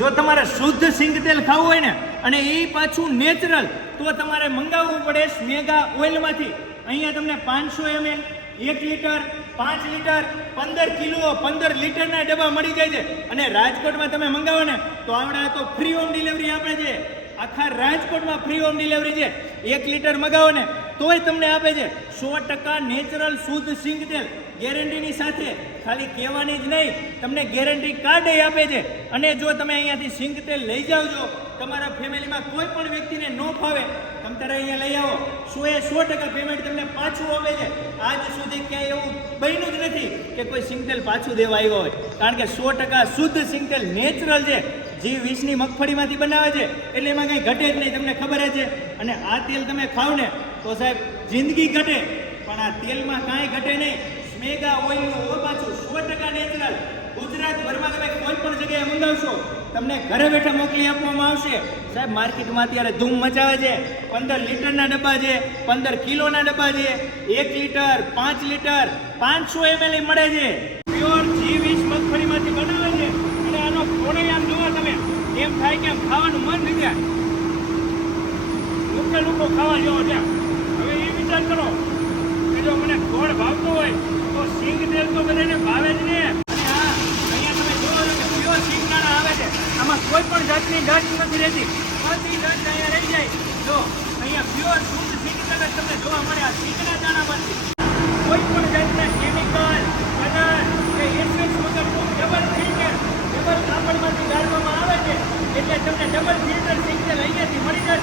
જો તમારે શુદ્ધ સિંગ તેલ ખાવું હોય ને, અને એ પાછું નેચરલ તો તમારે મંગાવવું પડે સ્નેગા ઓઇલમાંથી. અહીંયા તમને પાંચસો એમએલ, એક લીટર, પાંચ લીટર, પંદર કિલો, પંદર લીટરના ડબ્બા મળી જાય છે. અને રાજકોટમાં તમે મંગાવો ને, તો આપણે તો ફ્રી હોમ ડિલિવરી આપણે છે. આખા રાજકોટમાં ફ્રી હોમ ડિલિવરી છે. એક લીટર મગાવો ને તોય તમને આપે છે, સો ટકા નેચરલ શુદ્ધ સિંગ તેલ. ગેરંટીની સાથે, ખાલી કહેવાની જ નહીં, તમને ગેરંટી કાર્ડ આપે છે. અને જો તમે અહીંયાથી સિંગ તેલ લઈ જાઓ છો, તમારા ફેમિલીમાં કોઈ પણ વ્યક્તિને ન ફાવે, તમે તારે અહીંયા લઈ આવો. સો એ સો ટકા પેમેન્ટ તમને પાછું આપે છે. આજ સુધી ક્યાંય એવું બન્યું જ નથી કે કોઈ સિંગતેલ પાછું દેવા આવ્યો હોય. કારણ કે સો ટકા શુદ્ધ સિંગતેલ નેચરલ છે. જે વીસની મગફળીમાંથી બનાવે છે, એટલે એમાં કંઈ ઘટે જ નહીં, તમને ખબર છે. અને આ તેલ તમે ખાવ ને, તો સાહેબ જિંદગી ઘટે, પણ આ તેલમાં કાંઈ ઘટે નહીં. સ્મેગા ઓઇલનું ઓ પાછું સો ટકા નેચરલ ગુજરાતભરમાં તમે કોઈ પણ જગ્યાએ મંગાવશો, તમને ઘરે બેઠા મોકલી આપવામાં આવશે. સાહેબ, માર્કેટમાં અત્યારે ધૂમ મચાવે છે. પંદર લીટરના ડબ્બા છે, પંદર કિલોના ડબ્બા છે. એક લીટર, પાંચ લીટર, પાંચસો એમએલ મળે છે. પ્યોર જી વીસ મગફળીમાંથી બનાવે છે. અને આનો કોણે આમ થાય કે ખાવાનું મન થઈ જાય લોકો લોકો ખાવા જેવો છે. હવે એ વિચાર કરો, કે સિંગ આમાં કોઈ પણ જાતની જાત નથી રહેતી. બધી જાત અહીંયા રહી જાય. જો, અહીંયા પ્યોર શુદ્ધ સિંગદાણા તમને જોવા મળે, આ સિંગના દાણામાંથી કોઈ પણ જાતના કેમિકલ કલર કે એસેન્સ વગરનું ડબલ ફિલ્ટર ડબલ કાપડમાંથી ગાળવામાં આવે છે એટલે તમને ડબલ ફિલ્ટર સિગ્નલ અહીંયાથી મળી જશે.